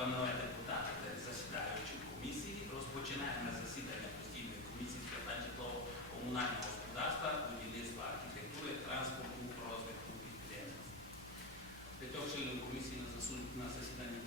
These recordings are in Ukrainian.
Панове депутати, засідаючи комісії, розпочинаємо засідання постійної комісії з питань житлово-комунального господарства, будівництва архітектури, транспорту, розвитку підприємства. П'яток членів комісії на засіданні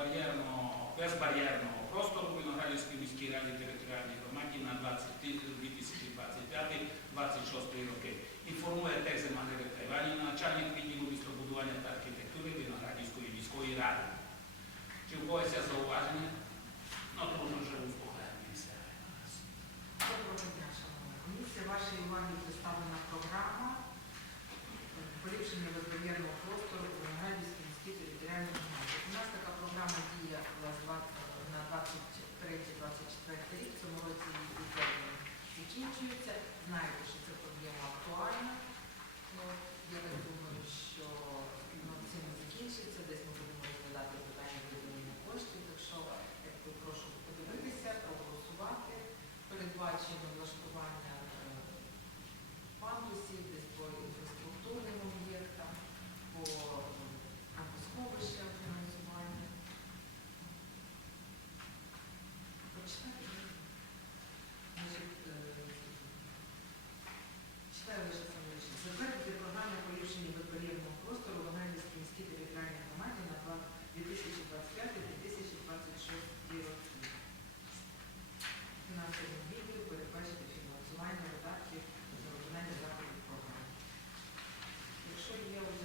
бар'єрного, безбар'єрного простору в Виноградівській міській раді територіальній громаді на 2025-2026 роки. Інформує Текзе Маргарита Іванівна, начальник відділу будування та архітектури Виноградівської міської ради. Чи в когось є зауваження? Ну, то вже у поглядніся. Доброго дня, комісія. Вашій увазі представлена програма поліпшення безбар'єрного простору в Виноградівській міській територіальній громаді. У нас така програма дія на 23-24 рік, цьому році її закінчується. Знаєте, що це проблема актуальна. Ну, recommended revenue program. It should yield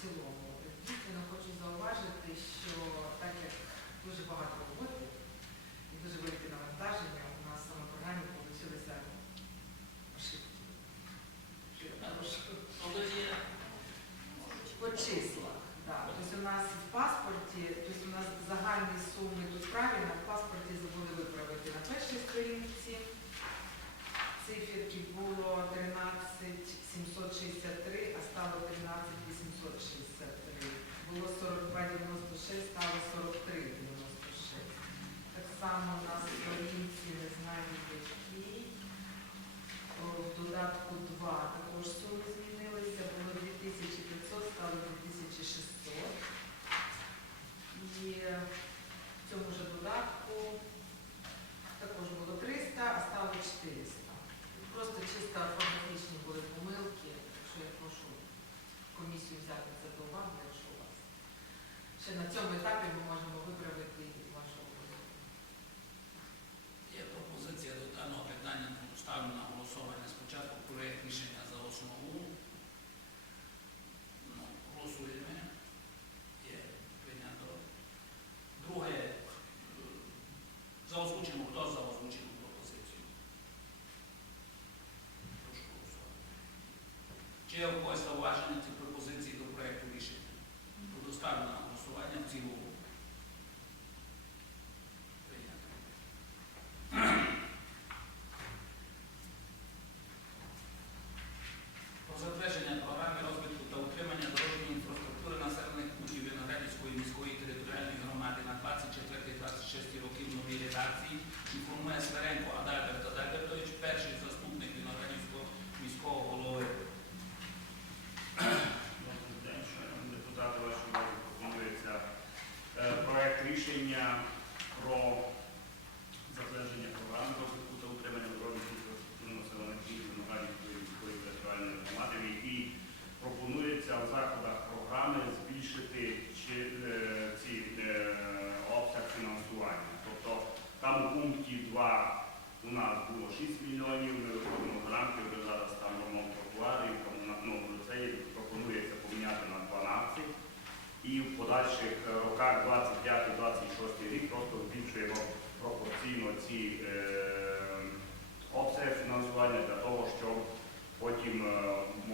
цілому. Дійсно, хочу зауважити, що так як дуже багато роботи і дуже велике навантаження, у нас саме програмі вийшли ошибки. Очистки. За озвучену, хто за озвучену пропозицію? Прошу голосувати. Чи є у когось зауваження цих пропозицій до проєкту рішення? Предоставлено на голосування в цілому.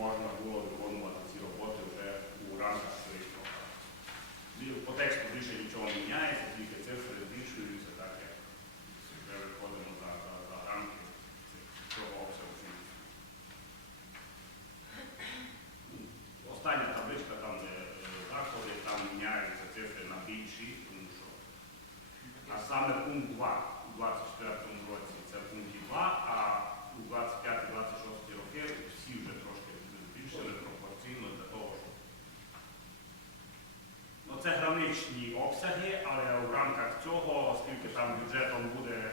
можна було виконувати ці роботи вже у рамках сторічного По тексту більше нічого не міняється, тільки цифри збільшуються, так як вже виходимо за, за, за рамки цього обсягу ну, фінансів. Остання табличка там, де е, заходи, там міняються цифри на більші, тому що а саме пункт 2. фактичні обсяги, але в рамках цього, оскільки там бюджетом буде